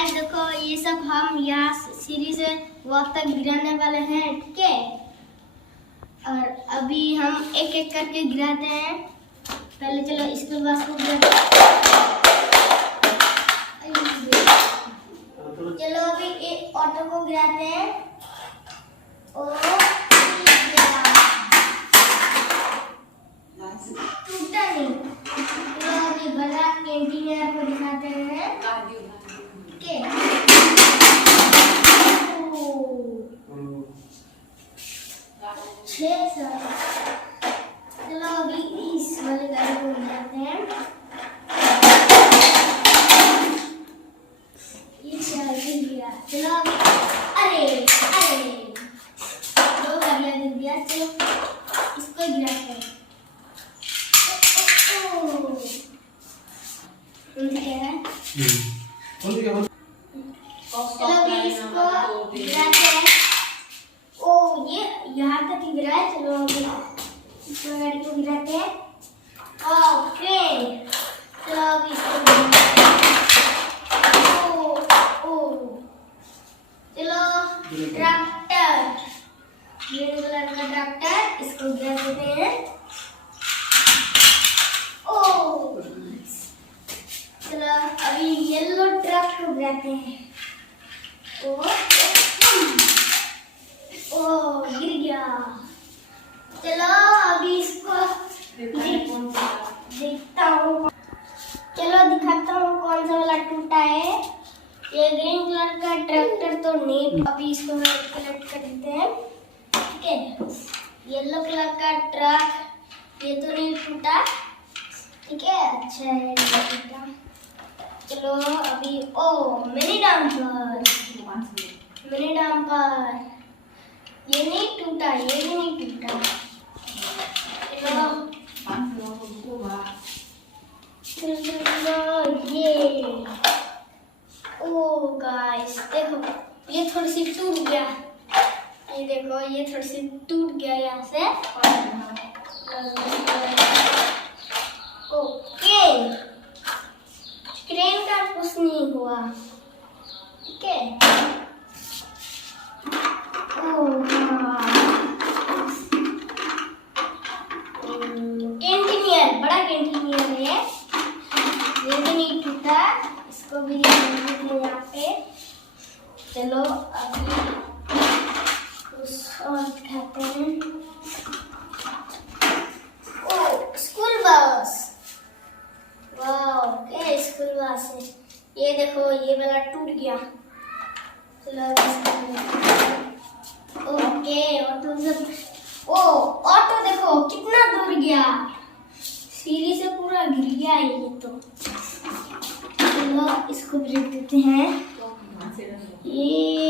Guys देखो ये सब हम यहाँ सीढ़ी से वहाँ तक गिराने वाले हैं, ठीक है। और अभी हम एक एक करके गिराते हैं। पहले चलो स्कूल बस को गिराते हैं। चलो अभी एक ऑटो को गिराते हैं। टूटा नहीं। चलो अभी बड़ा इंजीनियर को दिखाते हैं। चलो अभी इस वाले गाड़ी को गिराते हैं। चलो अरे दो गाड़ियां गिर गया। चलो इसको गिराते हैं। चलो अभी इसको गिराते हैं। ओ ये यहाँ तक ही गिरा है। चलो अभी इसको गाड़ी को गिराते हैं। ओके चलो अभी इसको चलो ट्रैक्टर, ग्रीन कलर का ट्रैक्टर, इसको गिरा देते हैं। ओ चलो अभी येलो ट्रक को गिराते हैं। ओ गिर गया। चलो अभी इसको देखता हूँ। चलो दिखाता हूँ कौन सा वाला टूटा है। ये ग्रीन कलर का ट्रैक्टर तो नहीं। अभी इसको कलेक्ट कर देते हैं, ठीक है। येलो कलर का ट्रक ये तो नहीं टूटा, ठीक है। अच्छा है नहीं टूटा। चलो अभी मिनी डंपर ये नहीं टूटा, ये भी नहीं टूटा। चलो ये गाइस देखो ये थोड़ी सी टूट गया। ये देखो ये थोड़ी सी टूट गया यहाँ से। ओके क्रेन का कुछ नहीं हुआ, ठीक है। कैंटीनियर, बड़ा कैंटीनियर है ये भी नहीं टूटा। इसको भी यहाँ पे। चलो अभी कुछ और दिखाते हैं। स्कूल बस, वाह क्या स्कूल बस है। ये देखो ये वाला टूट गया। चलो ओके ऑटो सब। ऑटो देखो कितना दूर गया, सीढ़ी से पूरा गिर गया ये तो। चलो इसको भी रख देते हैं। ये